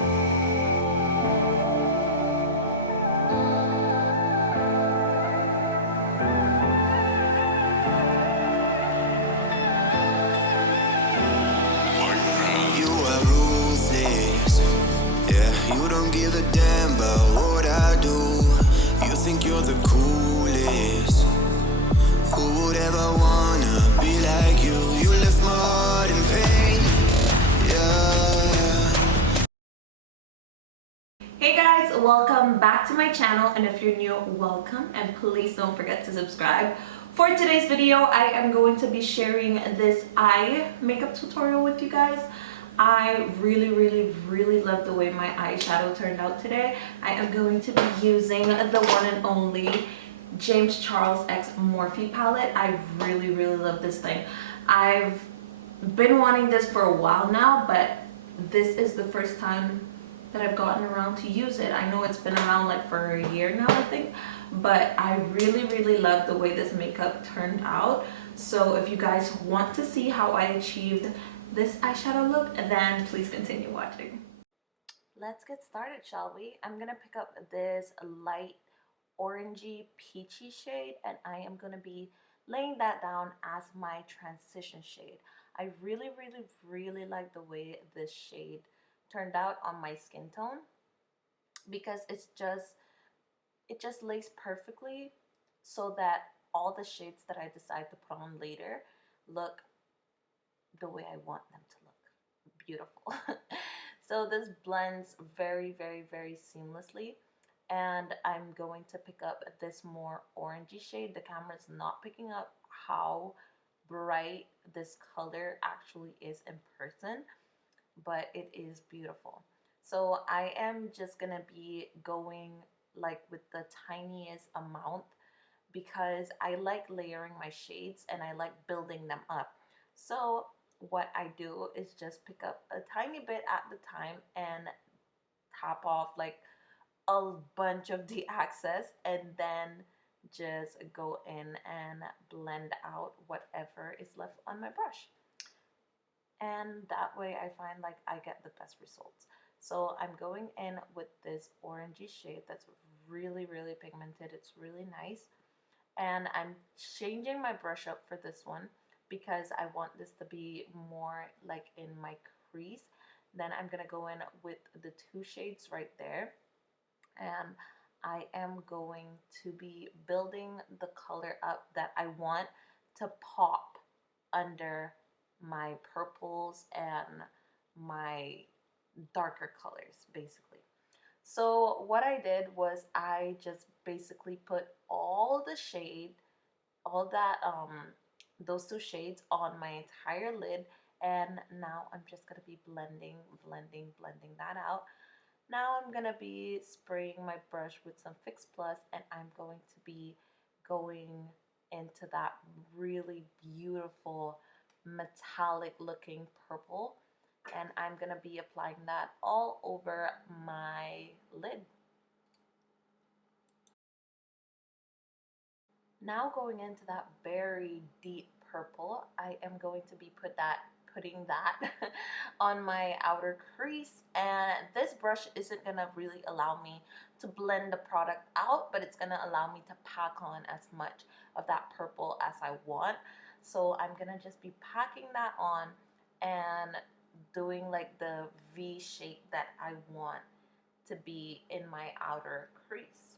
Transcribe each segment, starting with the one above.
You don't give a damn about what I do. You think you're the coolest. Who would ever wanna be like you? You left my heart in pain. Yeah. Hey guys, welcome back to my channel, and if you're new, welcome, and please don't forget to subscribe. For today's video, I am going to be sharing this eye makeup tutorial with you guys. I really love the way my eyeshadow turned out today. I am going to be using the one and only James Charles X Morphe palette. I really love this thing. I've been wanting this for a while now, but this is the first time that I've gotten around to use it. I know it's been around like for a year now, I think, but I really love the way this makeup turned out. So if you guys want to see how I achieved this eyeshadow look, then please continue watching. Let's get started, shall we? I'm gonna pick up this light orangey peachy shade, and I am gonna be laying that down as my transition shade. I really like the way this shade turned out on my skin tone, because it just lays perfectly so that all the shades that I decide to put on later look the way I want them to look. Beautiful. So this blends very seamlessly, and I'm going to pick up this more orangey shade. The camera's not picking up how bright this color actually is in person, but it is beautiful. So I am just gonna be going like with the tiniest amount, because I like layering my shades and I like building them up. So what I do is just pick up a tiny bit at the time and top off like a bunch of the excess, and then just go in and blend out whatever is left on my brush. And that way I find like I get the best results. So I'm going in with this orangey shade that's really pigmented. It's really nice, and I'm changing my brush up for this one because I want this to be more like in my crease. Then I'm gonna go in with the two shades right there, and I am going to be building the color up that I want to pop under my purples and my darker colors, basically. So what I did was I just basically put all the shade, all that those two shades on my entire lid, and now I'm just gonna be blending that out. Now I'm gonna be spraying my brush with some Fix Plus, and I'm going to be going into that really beautiful metallic looking purple, and I'm gonna be applying that all over my lid. Now going into that very deep purple, I am going to be putting that on my outer crease, and this brush isn't gonna really allow me to blend the product out, but it's gonna allow me to pack on as much of that purple as I want. So I'm gonna just be packing that on and doing like the V shape that I want to be in my outer crease.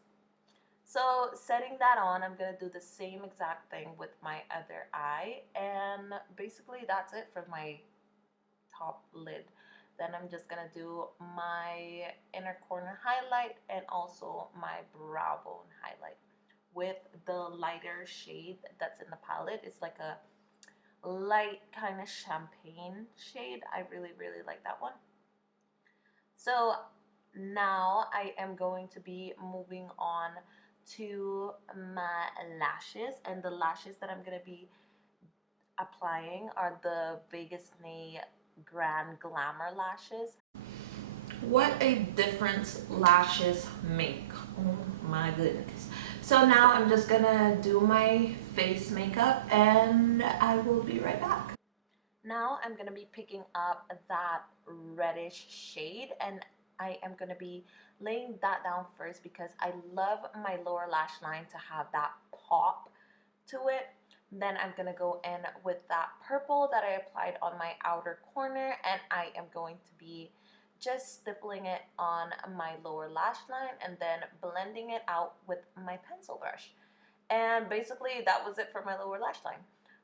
So setting that on, I'm going to do the same exact thing with my other eye, and basically that's it for my top lid. Then I'm just going to do my inner corner highlight and also my brow bone highlight with the lighter shade that's in the palette. It's like a light kind of champagne shade. I really like that one. So now I am going to be moving on to my lashes, and the lashes that I'm going to be applying are the Vegas Nay Grand Glamour lashes. What a difference lashes make. Oh my goodness. So now I'm just gonna do my face makeup, and I will be right back. Now I'm gonna be picking up that reddish shade, and I am going to be laying that down first because I love my lower lash line to have that pop to it. Then I'm going to go in with that purple that I applied on my outer corner, and I am going to be just stippling it on my lower lash line and then blending it out with my pencil brush. And basically that was it for my lower lash line.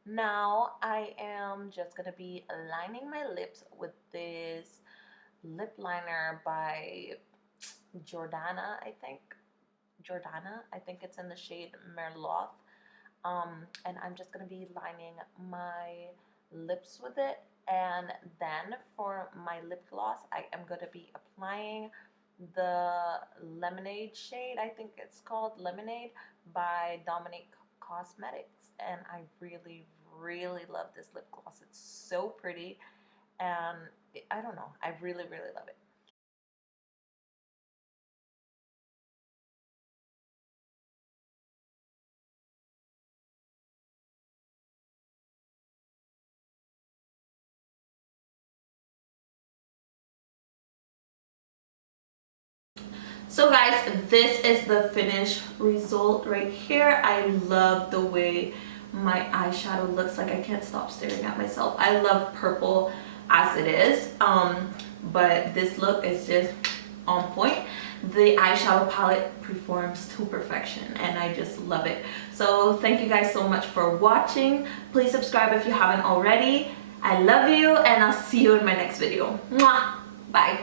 Now I am just going to be lining my lips with this lip liner by Jordana, I think. Jordana, I think it's in the shade Merlot. And I'm just going to be lining my lips with it. And then for my lip gloss, I am going to be applying the Lemonade shade. I think it's called Lemonade by Dominique Cosmetics. And I really, really love this lip gloss. It's so pretty. And I don't know, I really, really love it. So guys, this is the finished result right here. I love the way my eyeshadow looks. Like, I can't stop staring at myself. I love purple as it is, but this look is just on point. The eyeshadow palette performs to perfection and I just love it. So thank you guys so much for watching. Please subscribe if you haven't already. I love you and I'll see you in my next video. Mwah! Bye.